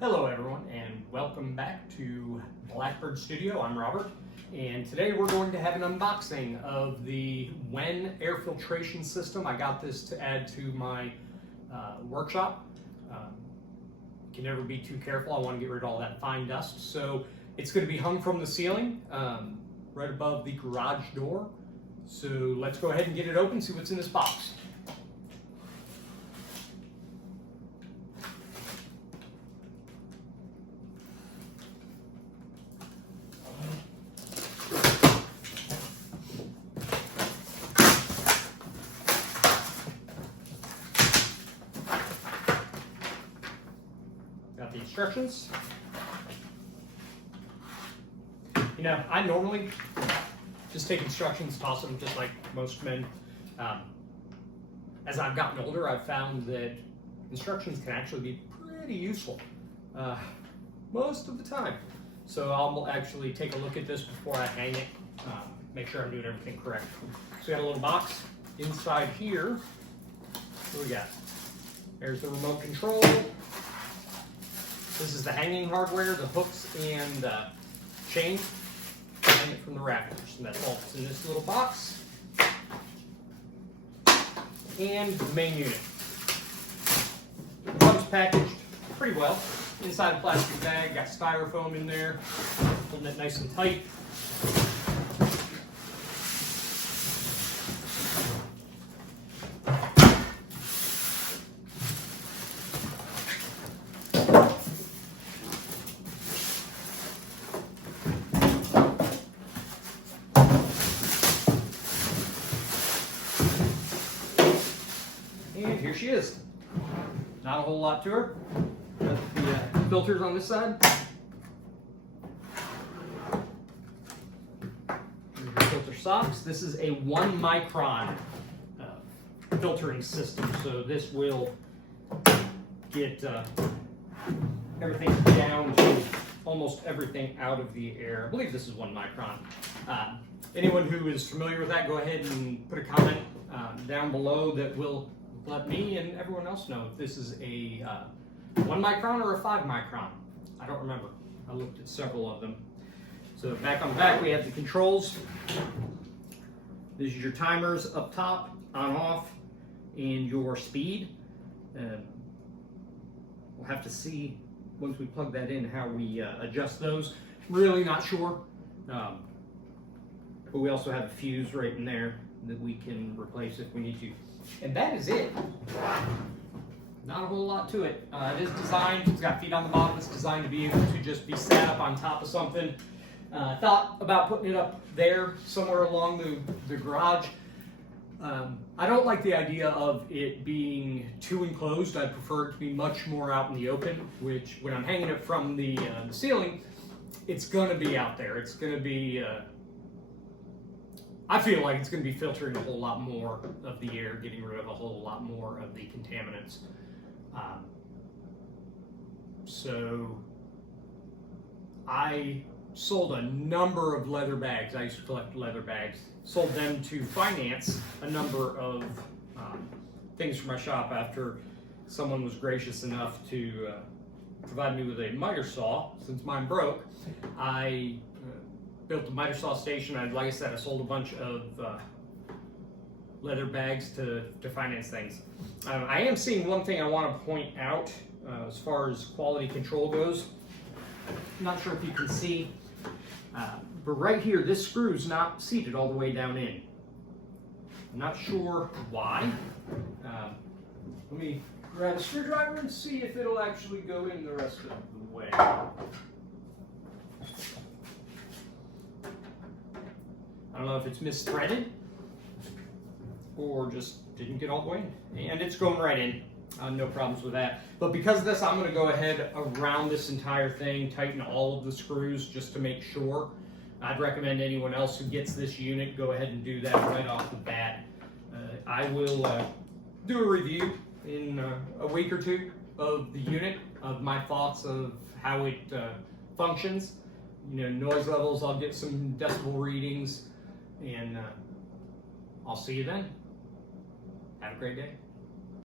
Hello everyone, and welcome back to Blackbird Studio. I'm Robert, and today we're going to have an unboxing of the Wen Air Filtration System. I got this to add to my workshop. Can never be too careful. I want to get rid of all that fine dust. So it's going to be hung from the ceiling right above the garage door. So let's go ahead and get it open, see what's in this box. Got the instructions. You know, I normally just take instructions, toss them just like most men. As I've gotten older, I've found that instructions can actually be pretty useful most of the time. So I'll actually take a look at this before I hang it, make sure I'm doing everything correct. So we got a little box inside here. What do we got? There's the remote control. This is the hanging hardware, the hooks and chain to hang it from the rafters. And that's all that's in this little box. And the main unit. It comes packaged pretty well. Inside a plastic bag, got styrofoam in there, holding it nice and tight. And here she is. Not a whole lot to her. Got the filters on this side. Here's your filter socks. This is a 1 micron filtering system, so this will get everything down to almost everything out of the air. I believe this is 1 micron. Anyone who is familiar with that, go ahead and put a comment down below that will let me and everyone else know if this is a 1 micron or a 5 micron. I don't remember. I looked at several of them. So back on the back, we have the controls. This is your timers up top, on off, and your speed. We'll have to see once we plug that in how we adjust those. Really not sure. But we also have a fuse right in there that we can replace if we need to. And that is it. Not a whole lot to it. It is designed, it's got feet on the bottom, it's designed to be able to just be sat up on top of something. Thought about putting it up there, somewhere along the garage. I don't like the idea of it being too enclosed. I prefer it to be much more out in the open, which when I'm hanging it from the ceiling, it's gonna be out there. It's gonna be, I feel like it's going to be filtering a whole lot more of the air, getting rid of a whole lot more of the contaminants. So I sold a number of leather bags. I used to collect leather bags. Sold them to finance a number of things for my shop after someone was gracious enough to provide me with a miter saw. Since mine broke, I built a miter saw station. Like I said, I sold a bunch of leather bags to finance things. I am seeing one thing I want to point out as far as quality control goes. I'm not sure if you can see, but right here, this screw is not seated all the way down in. I'm not sure why. Let me grab a screwdriver and see if it'll actually go in the rest of the way. I don't know if it's misthreaded or just didn't get all the way in. And it's going right in. No problems with that. But because of this, I'm going to go ahead around this entire thing, tighten all of the screws just to make sure. I'd recommend anyone else who gets this unit go ahead and do that right off the bat. I will do a review in a week or two of the unit, of my thoughts of how it functions. You know, noise levels, I'll get some decibel readings. And I'll see you then. Have a great day.